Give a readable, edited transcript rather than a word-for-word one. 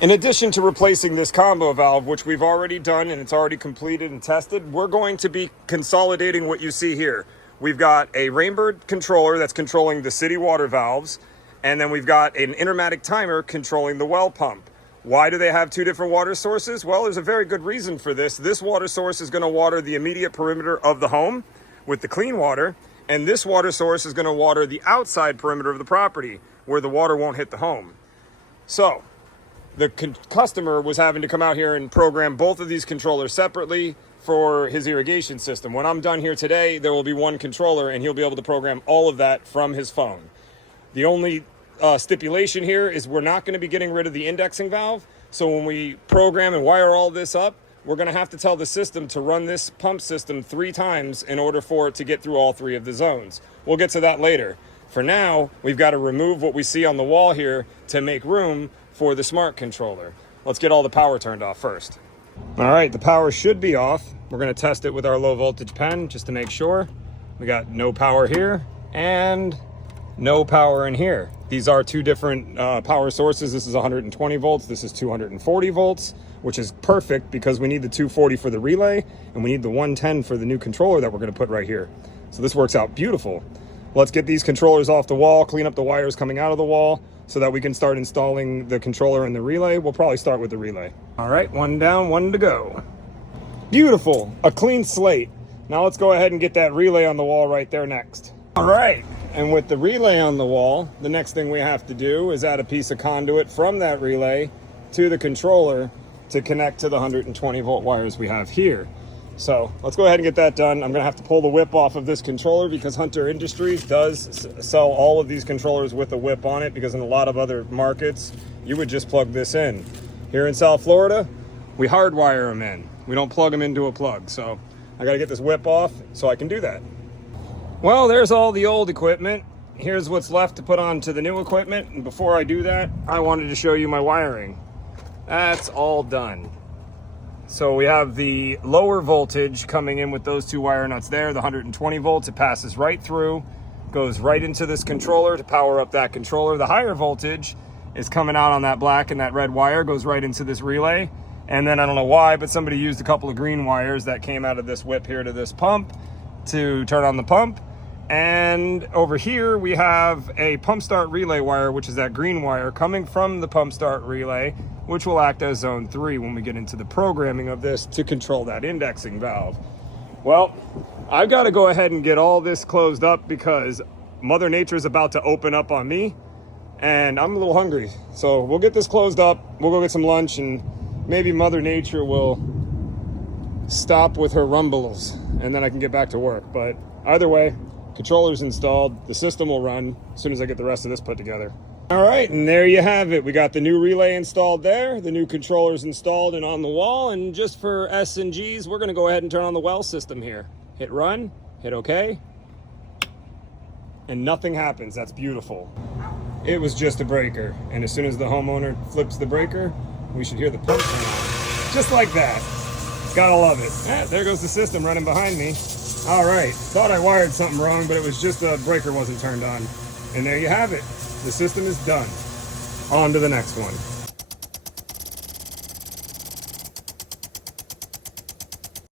In addition to replacing this combo valve, which we've already done and it's already completed and tested, we're going to be consolidating what you see here. We've got a Rain Bird controller that's controlling the city water valves, and then we've got an Intermatic timer controlling the well pump. Why do they have two different water sources? Well, there's a very good reason for this. This water source is going to water the immediate perimeter of the home with the clean water, and this water source is going to water the outside perimeter of the property where the water won't hit the home. So the customer was having to come out here and program both of these controllers separately for his irrigation system. When I'm done here today, there will be one controller and he'll be able to program all of that from his phone. The only stipulation here is we're not going to be getting rid of the indexing valve. So when we program and wire all this up, we're going to have to tell the system to run this pump system 3 times in order for it to get through all 3 of the zones. We'll get to that later. For now, we've got to remove what we see on the wall here to make room for the smart controller. Let's get all the power turned off first. All right, the power should be off. We're going to test it with our low voltage pen just to make sure. We got no power here and no power in here. These are 2 different power sources. This is 120 volts. This is 240 volts, which is perfect because we need the 240 for the relay and we need the 110 for the new controller that we're going to put right here. So this works out beautiful. Let's get these controllers off the wall, clean up the wires coming out of the wall so that we can start installing the controller and the relay. We'll probably start with the relay. All right, 1 down, 1 to go. Beautiful, a clean slate. Now let's go ahead and get that relay on the wall right there next. All right, and with the relay on the wall, the next thing we have to do is add a piece of conduit from that relay to the controller to connect to the 120 volt wires we have here. So let's go ahead and get that done. I'm gonna have to pull the whip off of this controller because Hunter Industries does sell all of these controllers with a whip on it, because in a lot of other markets, you would just plug this in. Here in South Florida, we hardwire them in. We don't plug them into a plug. So I gotta get this whip off so I can do that. Well, there's all the old equipment. Here's what's left to put onto the new equipment. And before I do that, I wanted to show you my wiring. That's all done. So we have the lower voltage coming in with those 2 wire nuts there, the 120 volts. It passes right through, goes right into this controller to power up that controller. The higher voltage is coming out on that black and that red wire, goes right into this relay. And then I don't know why, but somebody used a couple of green wires that came out of this whip here to this pump to turn on the pump. And over here we have a pump start relay wire, which is that green wire coming from the pump start relay, which will act as zone 3 when we get into the programming of this to control that indexing valve. Well, I've got to go ahead and get all this closed up because Mother Nature is about to open up on me and I'm a little hungry. So we'll get this closed up, we'll go get some lunch, and maybe Mother Nature will stop with her rumbles and then I can get back to work. But either way, controller's installed, the system will run as soon as I get the rest of this put together. All right, and there you have it. We got the new relay installed there, the new controllers installed and on the wall, and just for S and G's, we're gonna go ahead and turn on the well system here. Hit run, hit okay, and nothing happens. That's beautiful. It was just a breaker, and as soon as the homeowner flips the breaker, we should hear the pump turn on. Just like that. Gotta love it. There goes the system running behind me. All right, thought I wired something wrong, but it was just the breaker wasn't turned on. And there you have it. The system is done. On to the next one.